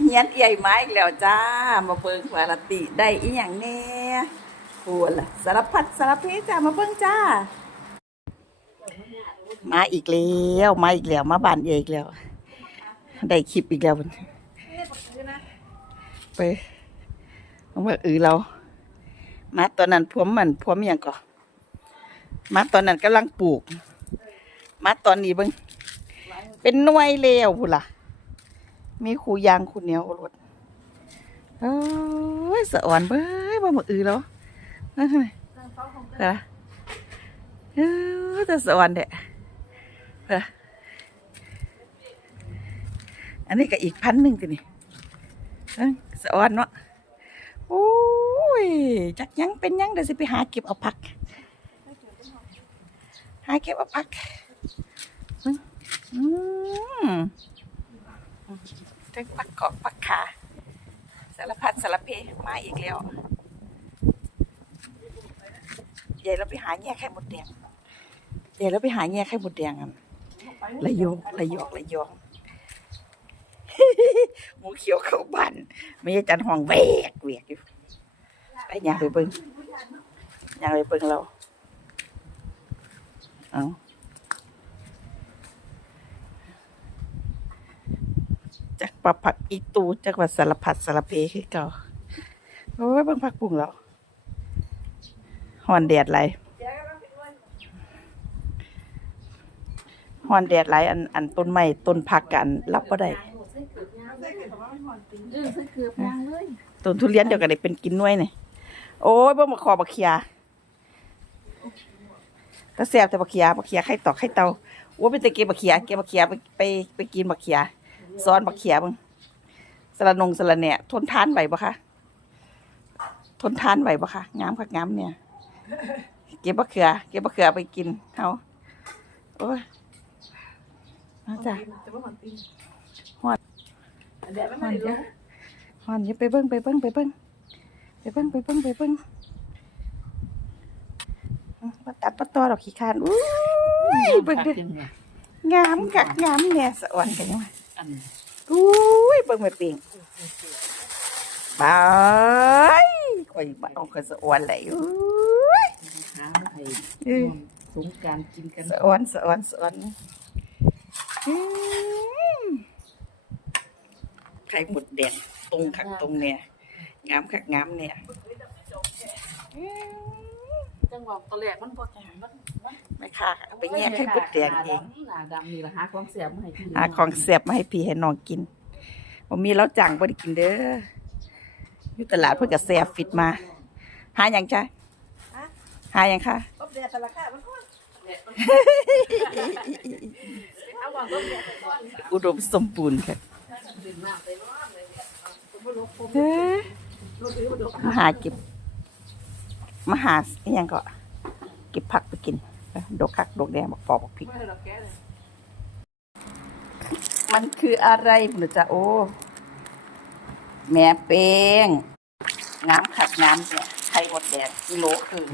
เฮียนเอี่ยไม้อีกแล้วจ้า มาเบิ่งวาลติได้อีหยังแน่พูดล่ะสารพัดสารเพจ้ามาเบิ่งจ้า มาอีกแล้วมาอีกแล้วมาบ้านเอี่ยอีกแล้ว ได้คลิปอีกแล้วพุ่นไปเอามาอือเรา มาตอนนั้นพวมมันพวมอย่างก่อมาตอนนั้นกำลังปลูก มาตอนนี้เบิ่งเป็นหน่วยแล้วพุ่นล่ะ มีขูยางขูเหนียวรถเอ้ยสะอ่อนเบ้ยบ่มาอือแล้วเอ้ยเหรอเออแต่สะอ่อนเด้เหรออันนี้ก็อีกพันหนึ่งกันนี่เอ้ยสะอ่อนเนาะโอ้ยจักยังเป็นยังเดี๋ยวสิไปหาเก็บเอาผัก หาเก็บเอาผักอืม ทั้งปักเกาะปักขาสารพัดสารเพมาอีกแล้วใหญ่เราไปหาแง่ไข่หมดแดงใหญ่เราไปหาแง่ไข่หมดแดงกันระยองระยองระยองหมูเขียวเข้าบ้านไม่ใช่จันห้องแวกเวียกอยู่ไปยางไปเบิ้งย่างไปเบิ้งเราเอา จากปลาผักอีตูจากว่าสารพัดสารเพคือเก่าโอ้ยเบิ่งผักปุ้งแล้วหอนแดดไหลายหอนแดดไหลายอันอันต้นไม้ต้นผักกันรับบ่ได้เออคือคือพางเลยต้นทุเรียนเดียวกันได้เป็นกินหน่วยนี่โอ้ยเบิ่งมาขอบักเขียตาแซ่บแต่บักเขียบักเขียไข่ตอกไข่เตาโอ้ยไปแต่เก็บบักเขียเก็บบักเขียไปไปไปกินบักเขีย ซ้อนบักเขียเบิ่งสละนงสละแหน่ทนทานไหวบ่คะ ทนทานไหวบ่คะงามคักงามเนี่ย เก็บบักเขือ เก็บบักเขือไปกินเฮาโอ้ยมาจ้ะจะว่ามันตีฮอดแดดไม่ฮมาอนเลเยยอะฮอนเยอะไปเบิ้งไปเบิ้งไปเบิ้งไปเบิ้งไปเบิ้งไปเบิ้งอืมมาตัดมาตอดอกขี้คร้านอุ้ยเบิ้งเด้องามกักงามเนี่ยสะอ่อนกันยังไง อันอุ้ยเบิ้งไม่เปียงบายข่อยมาเอาคนสะอ่อนเลยอุ้ยหาไอ้เออสงการกินกันสะอ่อนสะอ่อนสะอ่อนอืมไข่หมดแดงตรงคักตรงเนี่ยงามคักงามเนี่ยอืม จังหวะตอนแรกมันบ่มันมันไม่ค่ะเอาไปแยกให้บุดแดงเองหน้าดำนี่ล่ะหาของเสียบมาให้พี่หาของแซ่บมาให้พี่ให้น้องกินผมมีแล้วจังบ่ได้กินเด้ออยู่ตลาดเพิ่นก็แซ่บฟิตมา หาหยังจ้ะหาหยังคะต้มแดดแต่ละค่ะมันก็เอาวางต้มแดดก่อนอุดมสมบูรณ์ค่ะดื่มน้ำไปร้อนเลยเนี่ยบ่รู้ผมเด้อรู้ถือบ่รู้มาหาเก็บ มาหาอีหยังก็เก็บผักไปกินดอกคักดอกแดงบอกปอกบักพริก มันคืออะไรหนูจะโอ้แม่เป้งน้ำขัดน้ำเนี่ยไข่หมดแดงกิโลคืน